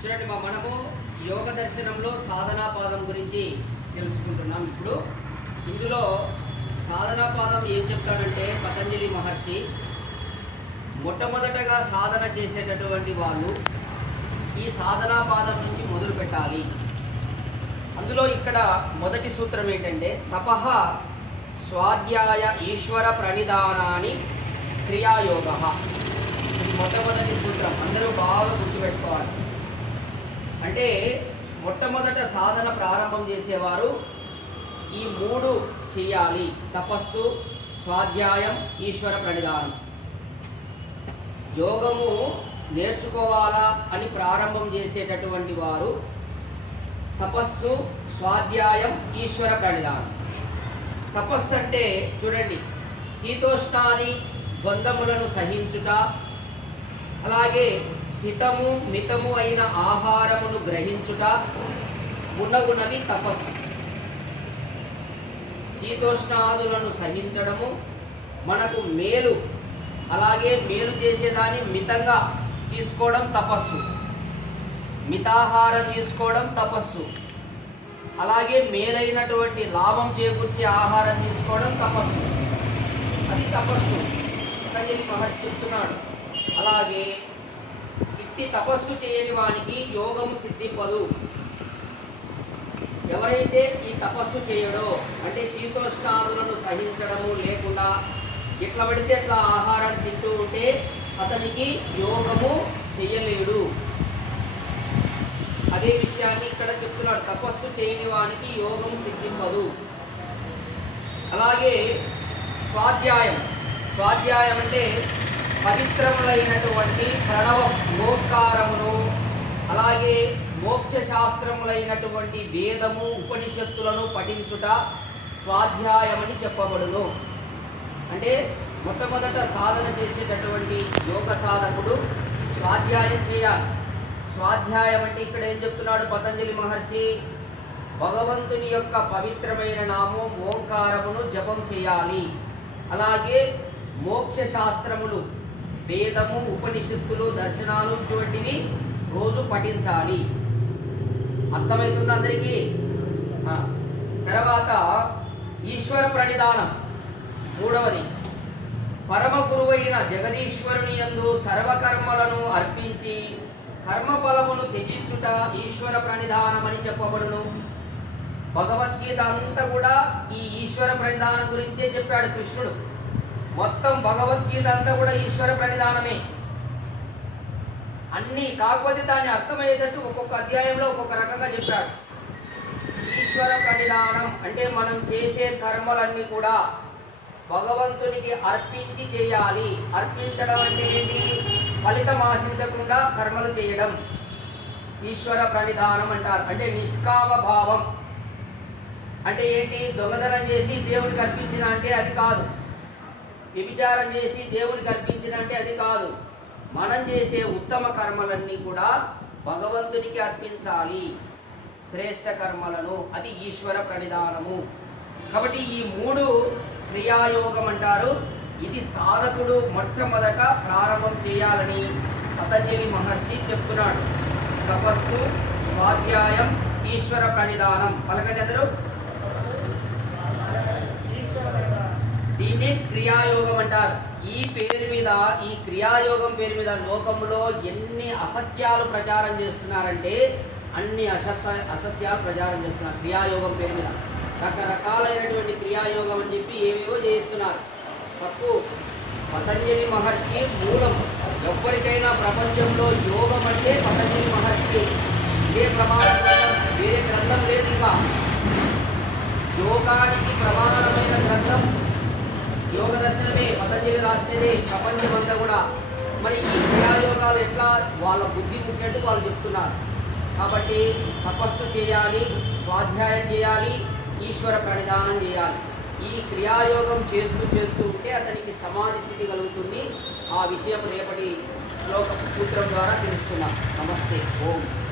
చూడండి మా మనము యోగ దర్శనంలో సాధనా పాదం గురించి తెలుసుకుంటున్నాం. ఇప్పుడు ఇందులో సాధనా పాదం ఏం చెప్తాడంటే పతంజలి మహర్షి మొట్టమొదటగా సాధన చేసేటటువంటి వాళ్ళు ఈ సాధనా పాదం నుంచి మొదలు పెట్టాలి. అందులో ఇక్కడ మొదటి సూత్రం ఏంటంటే తపః స్వాధ్యాయ ఈశ్వర ప్రణిధానాన్ని క్రియాయోగ. ఇది మొట్టమొదటి సూత్రం. అందరూ బాగా గుర్తుపెట్టుకోవాలి. అంటే మొట్టమొదట సాధన ప్రారంభం చేసేవారు ఈ మూడు చేయాలి తపస్సు స్వాధ్యాయం ఈశ్వర ప్రణిధానం యోగము నేర్చుకోవాలా అని ప్రారంభం చేసేటటువంటి వారు తపస్సు స్వాధ్యాయం ఈశ్వర ప్రణిధానం తపస్సు అంటే చూడండి శీతోష్ణాది ద్వంద్వములను సహించుట అలాగే హితము మితము అయిన ఆహారమును గ్రహించుట గుణగుణవి తపస్సు. శీతోష్ణాదులను సహించడము మనకు మేలు. అలాగే మేలు చేసేదాన్ని మితంగా తీసుకోవడం తపస్సు. మితాహారం తీసుకోవడం తపస్సు. అలాగే మేలైనటువంటి లాభం చేకూర్చే ఆహారం తీసుకోవడం తపస్సు. అది తపస్సు. పతంజలి మహర్షి చెప్తున్నాడు. అలాగే ఇట్టి తపస్సు చేయని వానికి యోగము సిద్ధింపదు. ఎవరైతే ఈ తపస్సు చేయడో అంటే శీతోష్ణాదులను సహించడము లేకుండా ఎట్లా పడితే అట్లా ఆహారం తింటూ ఉంటే అతనికి యోగము చేయలేడు. అదే విషయాన్ని ఇక్కడ చెప్తున్నాడు. తపస్సు చేయని వానికి యోగం సిద్ధింపదు. అలాగే స్వాధ్యాయం. స్వాధ్యాయం అంటే పవిత్రములైనటువంటి ప్రణవ ఓంకారమును అలాగే మోక్ష శాస్త్రములైనటువంటి వేదము ఉపనిషత్తులను పఠించుట స్వాధ్యాయమని చెప్పబడును. అంటే మొట్టమొదట సాధన చేసేటటువంటి యోగ సాధకుడు స్వాధ్యాయం చేయాలి. స్వాధ్యాయం అంటే ఇక్కడ ఏం చెప్తున్నాడు పతంజలి మహర్షి? భగవంతుని యొక్క పవిత్రమైన నామం ఓంకారమును జపం చేయాలి. అలాగే మోక్ష శాస్త్రములు వేదము ఉపనిషత్తులు దర్శనాలు ఇటువంటివి రోజు పఠించాలి. అర్థమవుతుంది అందరికీ? తర్వాత ఈశ్వర ప్రణిధానం మూడవది. పరమ గురువైన జగదీశ్వరుని యందు సర్వకర్మలను అర్పించి కర్మఫలమును త్యజించుట ఈశ్వర ప్రణిధానమని చెప్పబడును. భగవద్గీత అంతా కూడా ఈ ఈశ్వర ప్రణిధానం గురించే చెప్పాడు కృష్ణుడు. మొత్తం భగవద్గీత అంతా కూడా ఈశ్వర ప్రణిధానమే అన్ని కాకపోతే దాన్ని అర్థమయ్యేటట్టు ఒక్కొక్క అధ్యాయంలో ఒక్కొక్క రకంగా చెప్పాడు. ఈశ్వర ప్రణిధానం అంటే మనం చేసే కర్మలన్నీ కూడా భగవంతునికి అర్పించి చేయాలి. అర్పించడం అంటే ఏంటి? ఫలితం ఆశించకుండా కర్మలు చేయడం. ఈశ్వర ప్రణిధానం అంటారు. అంటే నిష్కామ భావం. అంటే ఏంటి? దొంగతనం చేసి దేవుడికి అర్పించిన అంటే అది కాదు. వ్యభిచారం చేసి దేవునికి అర్పించినంటే అది కాదు. మనం చేసే ఉత్తమ కర్మలన్నీ కూడా భగవంతునికి అర్పించాలి. శ్రేష్ట కర్మలను అది ఈశ్వర ప్రణిధానము. కాబట్టి ఈ మూడు క్రియాయోగం అంటారు. ఇది సాధకుడు మొట్టమొదట ప్రారంభం చేయాలని పతంజలి మహర్షి చెప్తున్నాడు. తపస్సు స్వాధ్యాయం ఈశ్వర ప్రణిధానం. పలకటి అందరూ దీన్ని క్రియాయోగం అంటారు ఈ పేరు మీద ఈ క్రియాయోగం పేరు మీద లోకంలో ఎన్ని అసత్యాలు ప్రచారం చేస్తున్నారంటే అన్ని అసత్య అసత్యాలు ప్రచారం చేస్తున్నారు క్రియాయోగం పేరు మీద. రకరకాలైనటువంటి క్రియాయోగం అని చెప్పి ఏవేవో చేయిస్తున్నారు. తప్పు. పతంజలి మహర్షి మూలం. ఎవరికైనా ప్రపంచంలో యోగం అంటే పతంజలి మహర్షి. ఇదే ప్రమాణం వేరే గ్రంథం లేదు ఇంకా. యోగానికి ప్రమాణమైన గ్రంథం అనేది ప్రపంచమంతా కూడా. మరి ఈ క్రియాయోగాలు ఎట్లా? వాళ్ళ బుద్ధి ఉండేట్టు వాళ్ళు చెప్తున్నారు. కాబట్టి తపస్సు చేయాలి స్వాధ్యాయం చేయాలి ఈశ్వర ప్రణిధానం చేయాలి. ఈ క్రియాయోగం చేస్తూ చేస్తూ ఉంటే అతనికి సమాధి స్థితి కలుగుతుంది. ఆ విషయం రేపటి శ్లోక సూత్రం ద్వారా తెలుసుకున్నాం నమస్తే. ఓం.